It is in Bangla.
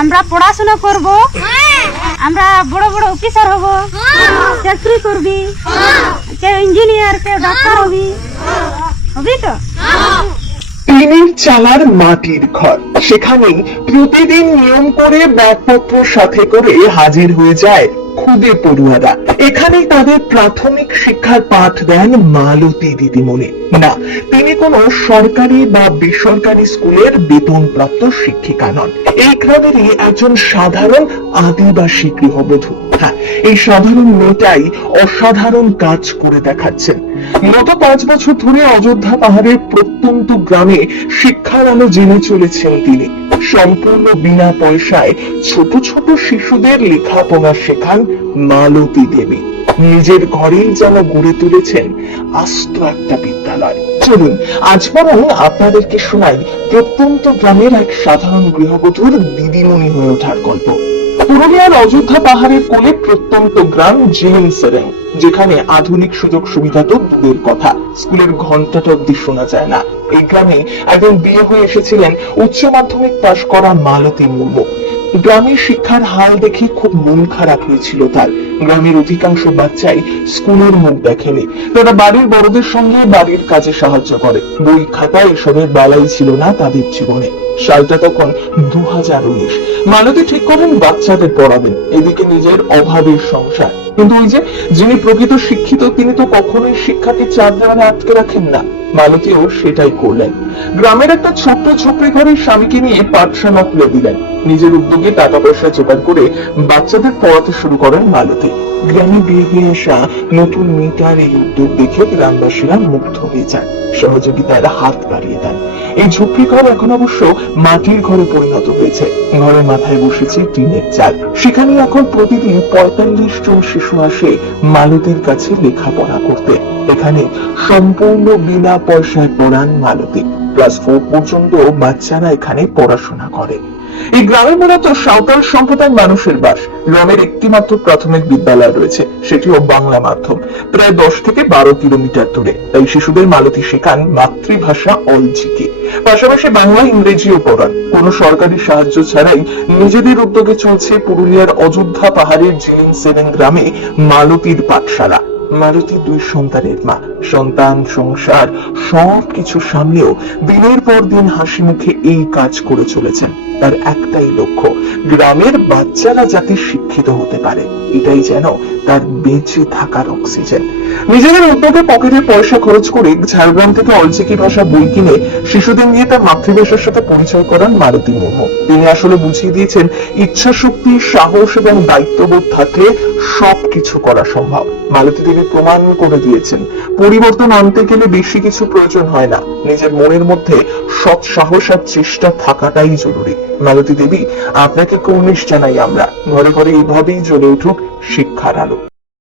আমরা পড়াশোনা করব। আমরা বড় বড় অফিসার হব। চাকরি করবি। কেউ ইঞ্জিনিয়ার কেউ ডাক্তার হবি। হবি তো? টিনের চালার মাটির ঘর। সেখানেই প্রতিদিন নিয়ম করে ব্যাগপত্র সাথে করে হাজির হয়ে যায় খুদে পড়ুয়ারা। এখানেই তাদের প্রাথমিক শিক্ষার পাঠ দেন মালতী দিদিমণি। না, তিনি কোনো সরকারি বা বেসরকারি স্কুলের বেতনপ্রাপ্ত শিক্ষিকা নন। এই গ্রামেরই একজন সাধারণ আদিবাসী গৃহবধূ। হ্যাঁ এই সাধারণ মেয়েটাই অসাধারণ কাজ করে দেখাচ্ছেন। গত পাঁচ বছর ধরে অযোধ্যা পাহাড়ের প্রত্যন্ত গ্রামে শিক্ষার আলো জেনে চলেছেন তিনি। সম্পূর্ণ বিনা পয়সায় ছোট ছোট শিশুদের লেখাপড়া শেখান মালতী দেবী। নিজের ঘরেই যেন গড়ে তুলেছেন আস্ত একটা বিদ্যালয়। চলুন, আজ বরং আপনাদেরকে শোনাই প্রত্যন্ত গ্রামের এক সাধারণ গৃহবধূর দিদিমণি হয়ে ওঠার গল্প। পুরুলিয়ার অযোধ্যা পাহাড়ের কোলে প্রত্যন্ত গ্রাম জিলিং সেরেং, যেখানে আধুনিক সুযোগ সুবিধা তো দূরের কথা। স্কুলের ঘন্টাটা অব্দি শোনা যায় না। এই গ্রামে একজন বিয়ে হয়ে এসেছিলেন উচ্চ মাধ্যমিক পাশ করা মালতী মুর্মু। গ্রামের শিক্ষার হাল দেখে খুব মন খারাপ হয়েছিল তার। গ্রামের অধিকাংশ বাচ্চাই স্কুলের মুখ দেখেনি। তারা বাড়ির বড়দের সঙ্গে বাড়ির কাজে সাহায্য করে। বই খাতা এসবের বেলাই ছিল না তাদের জীবনে। সালটা তখন দু হাজার উনিশ। মালতী ঠিক করেন বাচ্চাদের পড়াবেন, এদিকে নিজের অভাবের সংসার। কিন্তু ওই যে যিনি প্রকৃত শিক্ষিত, তিনি তো কখনোই শিক্ষাকে চার দেওয়ালে আটকে রাখেন না। মালতীও সেটাই করলেন। গ্রামের একটা ছোট্ট ছোকরি ঘরের স্বামীকে নিয়ে পাঠশালা খুলে দিলেন। নিজের উদ্যোগে টাকা পয়সা জোগাড় করে বাচ্চাদের পড়াতে শুরু করেন মালতী। গ্রামে বিয়ে হয়ে আসা নতুন মেয়েটার এই উদ্যোগ দেখে গ্রামবাসীরা মুগ্ধ হয়ে যান সহযোগিতার হাত বাড়িয়ে দেন। এই ঝুপড়ি ঘর এখন অবশ্য মাটির ঘরে পরিণত হয়েছে। ঘরের মাথায় বসেছে টিনের চাল। সেখানে এখন প্রতিদিন পঁয়তাল্লিশ জন শিশু আসে মালতীর কাছে লেখাপড়া করতে। এখানে সম্পূর্ণ বিনা পয়সায় পড়ান মালতী। ক্লাস ফোর পর্যন্ত বাচ্চারা এখানে পড়াশোনা করে। এই গ্রামে মূলত সাঁওতাল সম্প্রদায়ের মানুষের বাস। গ্রামের একটি মাত্র প্রাথমিক বিদ্যালয় রয়েছে, সেটিও বাংলা মাধ্যম। প্রায় দশ থেকে বারো কিলোমিটার দূরে। তাই শিশুদের মালতী শেখান মাতৃভাষা অলচিকে। পাশাপাশি বাংলা ইংরেজিও পড়ান। কোনো সরকারি সাহায্য ছাড়াই নিজেদের উদ্যোগে চলছে পুরুলিয়ার অযোধ্যা পাহাড়ের জিনিং সেরেন গ্রামে মালতীর পাঠশালা। মালতী দুই সন্তানের মা। সন্তান, সংসার সব কিছু সামলেও দিনের পর দিন হাসি মুখে এই কাজ করে চলেছেন। তার একটাই লক্ষ্য, গ্রামের বাচ্চারা যাতে শিক্ষিত হতে পারে। এটাই যেন তার বেঁচে থাকার অক্সিজেন। নিজেদের উদ্যোগে পকেটে পয়সা খরচ করে ঝাড়গ্রাম থেকে অলচিকি ভাষা বই কিনে শিশুদের নিয়ে তার মাতৃভাষার সাথে পরিচয় করান মারুতি মুর্মু। তিনি আসলে বুঝিয়ে দিয়েছেন ইচ্ছা শক্তি সাহস এবং দায়িত্ববোধ থাকলে সবকিছু করা সম্ভব। মালতী দেবী প্রমাণ করে দিয়েছেন। পরিবর্তন আনতে গেলে বেশি কিছু প্রয়োজন হয় না। নিজের মনের মধ্যে সৎ সাহস আর চেষ্টা থাকাটাই জরুরি। মালতী দেবী, আপনাকে কর্নিশ জানাই আমরা। ঘরে ঘরে এইভাবেই জ্বলে উঠুক শিক্ষার আলো।